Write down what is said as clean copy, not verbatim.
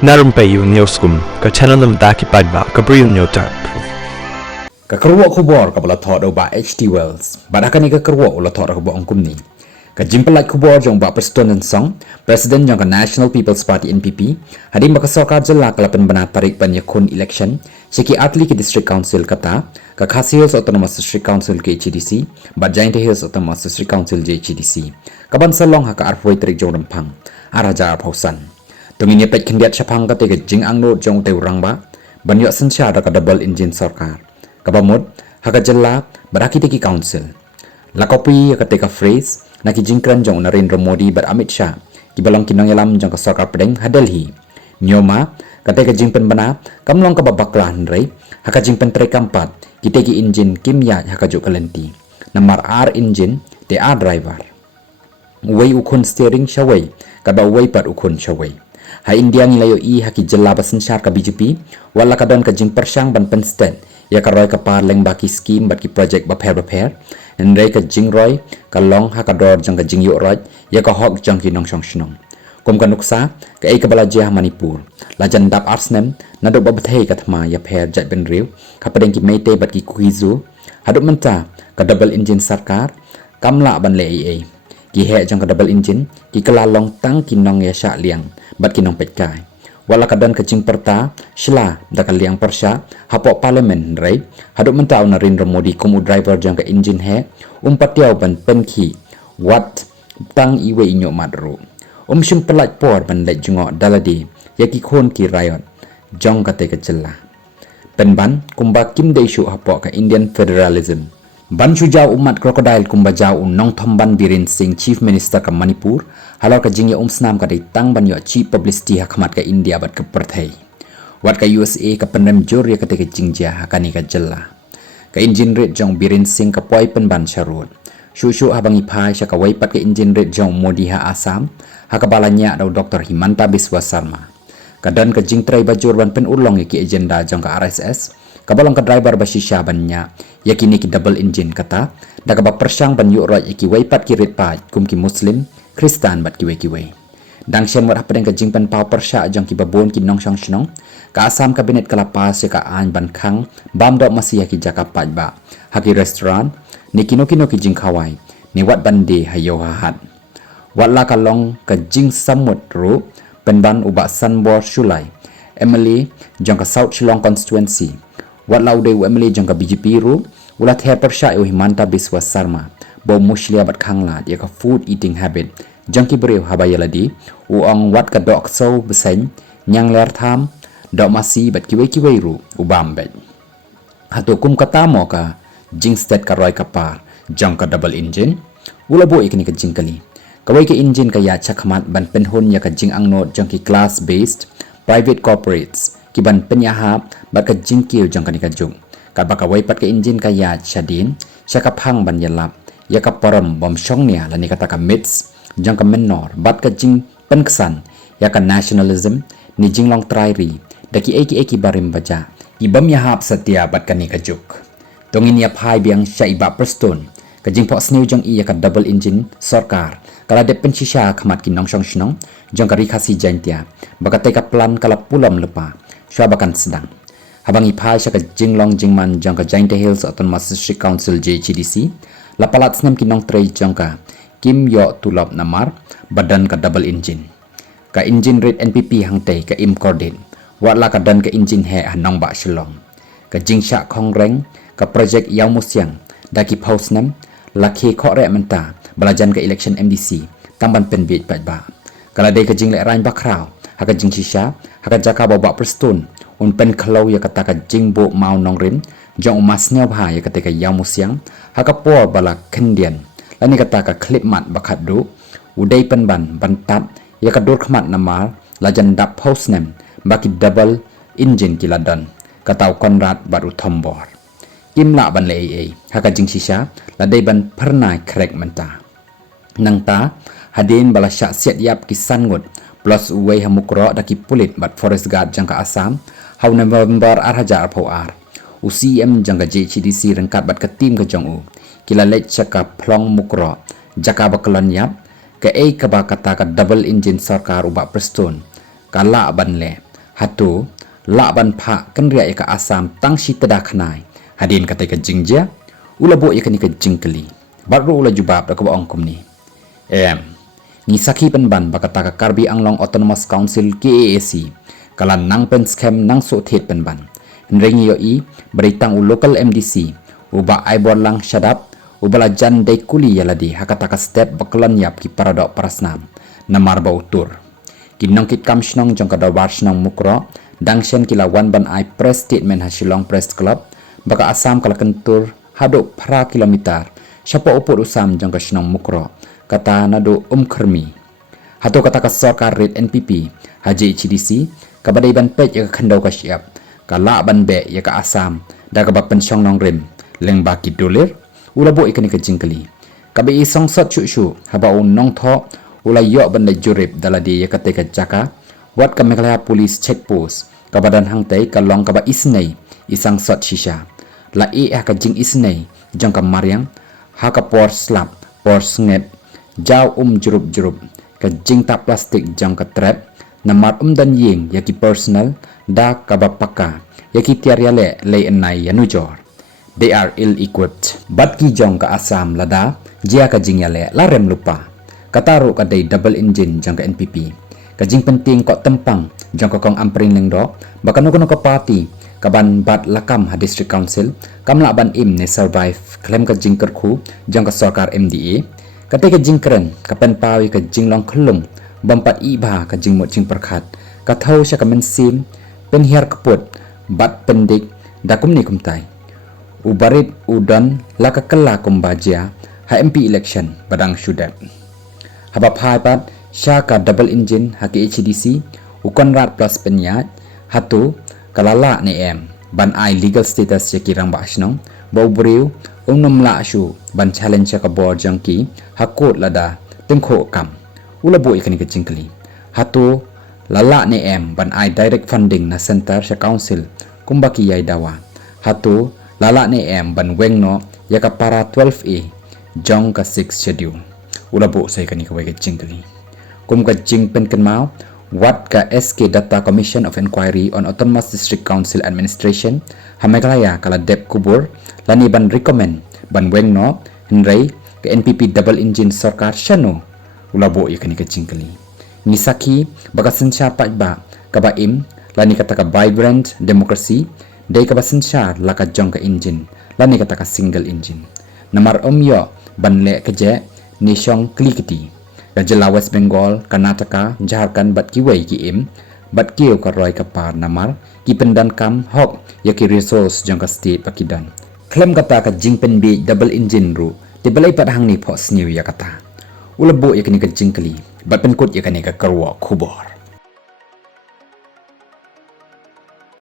Na Rympei U ka channel nabynta ki paidbah ka Bri U Hynñiewtrep. Ka kerwak kubor ka bala thot ba HT Wells. Badakan ni ka kerwak ula thot ka bong kum ni. Ka jingpelak kubor jong Bah Prestone song, President jong ka National People's Party NPP, hadim ba ka sarkar jylla kalapan bana tarik panyakun election, siki atli ki District Council kata, ka Khasi Hills Autonomous District Council ke HDC, ba Jylla Hills Autonomous District Council JHDC. Ka ban salong ha ka arfoi tarik jong rempang, araja arpausan. Tungin pet kendiat syapang ka tega jing angno jong te urang ba, banyak sensya da ka double engine sarkar. Kabamut, haka jylla beraki teki council. La kopi haka teka phrase, naki jingkran jong Narendra Modi bar Amit Shah, kibalong kinong yalam jong ka sarkar pedeng Delhi. Nyoma, kateka jingpen bana, kamlong ka babaklah nrei, haka jingpen tre kampat, kiteki engine kimya haka juk kalenti. Namar R engine, de R driver. Uway ukun steering syaway, kaba uway pat ukun syaway. Ha India ngilayo haki jylla basen syar ka BJP, wala kadon ka jing persyang ban pensted, ya ka roy ka parleng baki scheme bat ki project baper, nrei ka jing roy, ka long haka dor jang ka jing yuk roy, ya ka hok jang ki nong syong shnong. Kum ka nuksa, ka ka balajah Manipur, lajan dap parasnam, nadok babathay ka thma ya per jat ben riu, ka padeng ki meite bat ki kuizu, haduk mynta, ka double engine sarkar, kamla ban le ki he jang ka double engine, ki kalalong tang ki nong ya syak liang, bat kinong petkai. Wala kadan kecing perta, shla da kaliang persya, hapoh parlimen rei, haduk mentau Narendra Modi kumu driver jang ka engine he, patiaw ban penki, wat tang iwe inyo madru. Syum pelat por ban let jungok daladi, yaki khon ki riot, jong kate ka jylla. Penban, kumba kim deishu hapoh ka Indian federalism. Ban sujau umat krokodil kumbajau nong thomban birin sing chief minister ka Manipur, halau ka jingya snam ka tang ban yo chief publicity hakmat ka India bat ka perthai. Wat ka USA ka penrem jur ya ka te ka jingja hakani ka jylla. Ka engine rate jong birin sing ka poi penban syarut. Shushu habang ipai sya ka waipat ka engine rate jong Modi ha Assam, haka balanya daw Dr. Hymanta Biswa Sarma. Kadan ka jing tray bajur ban pen urlong ki agenda jong ka RSS, kabalong ka driver ba sisya bannya, yakini ki double engine kata, da ka ba persyang ban yuk roy ki waipat ki rit pa kum ki Muslim, Kristan bat kiwe. Dang syen wat hapadeng ka jingpan pau persya jong ki babon ki nong syong shnong, ka Assam kabinet kalapas ya ka an ban khang, bam dok masih ki jaka paidbah, haki restoran, ni kino ki jing khawai, ni wat bande hayo hahat. Wat la kalong ka jing samut ru, penban ubak sanbor shulai, Emily jong ka South Shillong constituency. Wat lau de Emily jong ka BJP ru, ulat her persya Hymanta Biswa Sarma, bau mushlia bat khangla dia ka food eating habit, jong ki beriu habayaladi, uang wat ka dok so beseng, nyang ler tham, dok masih bat kiwe ru, ubam bet. Hato kum kata mo ka, jing state ka roy ka par, jong ka double engine, ula bo ikini ka jing kali. Kawai ka engine ka ya chakmat ban penhun ya ka jing angno jong ki class based, private corporates, ki ban penyahap bat ka jing kiu jong ka ni ka jung. Ka baka waipat ka engine ka ya chadin, sya ka phang ban yalap, ya ka param bom syong niya lani kata ka mids, jong ka menor, bat ka jing penksan, ya ka nationalism, ni jing long trairi, daki eki barim baja, ibam yahap setia bat ka ni ka juk. Tungin ya pai biang sya Bah Prestone, ka jingphoh sniew jong ya ka double engine sarkar, kala de pensisya khamat ki nong syong shnong, jong ka Khasi jantia, baka teka plan kala pulam lepa, sya bakan sedang. Habang ipai sya ka jinglong jingman jong ka Jylla Hills Autonomous District Council JHDC, lapalat snem ki nong trei jong ka kim yo tulop namar, badan ka double engine. Ka engine rate NPP hangte ka imkordin, watla ka dan ka engine he hanong ba shilong. Ka jingsha kongreng, ka project yaw musyang, daki pausnam, laki kok re mynta, belajan ke election MDC, tamban penbit paidbah. Kala day ka jing le rain bakraw, haka jing shisha, haka jaka Bah Prestone, un pen kalau ya kata ka jingbo mau nong rim, jong umas sniew ha ya kata ka yaw musyang, haka por bala kendian, lani kata ka klip mat bakat du, uday penban bantat, ya ka dur khmat namar, lajan dap pausnam, baki double engine kiladan, kata Konrad baru tombor. Imla ban le haka jing shisha, ladai ban pernah krek menta. Nang ta, hadin bala syak siat yap ki sangut, plus uway hamukro daki pulit bat forest guard jangka Assam, hau November arhaja arpau ar. UCM jangka JHDC rengkat bat ke tim ke jong u, kila lech caka plong mukro, jaka bakalon yap, ke ka ba kata ka double engine sarkar Bah Prestone, kala ban le, Hato la ban pha kan ria ka Assam tang shi tada khnai hadin ka ka jingja ulabo ya kan ka jingkeli baru ula jubab da ka ong kum ni ni sakhi pen ban bakata ka Karbi Anglong Autonomous Council KAAC kalan nang pen scam nang so thet pen ban nrengi yo i beritang u local MDC uba aibor lang shadap ubala jan dai kuli yaladi hakata ka step bakalan yap ki paradoh parasnam namar ba utur kinong kit kam shnong jong ka dabar shnong mukro dangshen kila wan ban ai press statement hasilong press club baka Assam kala kentur hado pra kilometer siapa upur usam jong ka shnong mukro kata nado khermi hato kata ka sarkar red NPP haji HDC kabadai ban pej ya khandau ka siap kala ban be ya ka Assam da ka ba pensyong nong rim leng ba ki dolir ulabo ikani ka jingkeli kabe i song sat chu chu haba un nong tho ula yo ban da jurip daladi ya kate ka jaka wat ka Meghalaya police check post kabadan hangtai ka long ka ba isnei isang sat shisha la e ka jing isnei jong ka maryang ha ka por slap por snget jaw jurup ka jing ta plastik jong ka trap namar dan ying yaki personal da ka ba paka yaki tiaryale le enai yanujor they are ill equipped but ki jong ka Assam lada jia ka jingyale larem lupa kataru ka day double engine jong ka NPP ka jing penting ko tempang jong ka kong ampring lengdo bakano ka party kaban bat lakam ha district council kamla ban im ne survive claim ka jing kerku jong ka sarkar MDA kate ka jing kren ka pen pawi ka jing long khlum bampat iba ka jing mo jing perkhat ka thau sha ka men sim pen hiar kaput bat pendik dakum ni kumtai ubarit udan laka kala kumbajia ha MP election badang shudap haba phai pat sha ka double engine ha ki HDC ukon rat plus penyat hatu kalala ne ban ai legal status ya kirang ba asnong bau briu umnom la shu ban challenge ka board jangki hakot lada tengkho kam ulabo ikani ka jingkeli hatu lala ne ban ai direct funding na center sa council kumbaki yai dawa hatu lala ne ban wengno ya ka para 12A jong ka 6 schedule ulabo sai kani ka wege jingkeli kum ka jingpen kenmau wat ka SK Data Commission of Inquiry on Autonomous District Council Administration ha Meghalaya kala dep kubur lani ban recommend ban wengno henrei ke NPP double engine sarkar shano ulabo ikani ka jingkeli ni sakhi baka sensha paidbah ka ba im lani kata ka vibrant democracy dei ka ba sensha laka jong ka engine lani kata ka single engine namar yo ban le ke je ni shong klikiti ka jylla West Bengal Karnataka Jharkhand bat ki wei ki im bat kio ka roi ka par namar ki pendan kam hok ya ki resource jong ka state pakidan klem kata ka jingpen bi double engine ru tibelai pat hang ni pho sniew ya kata ulabo ya kini ka jingkeli bat penkut ya kani ka karwa khubor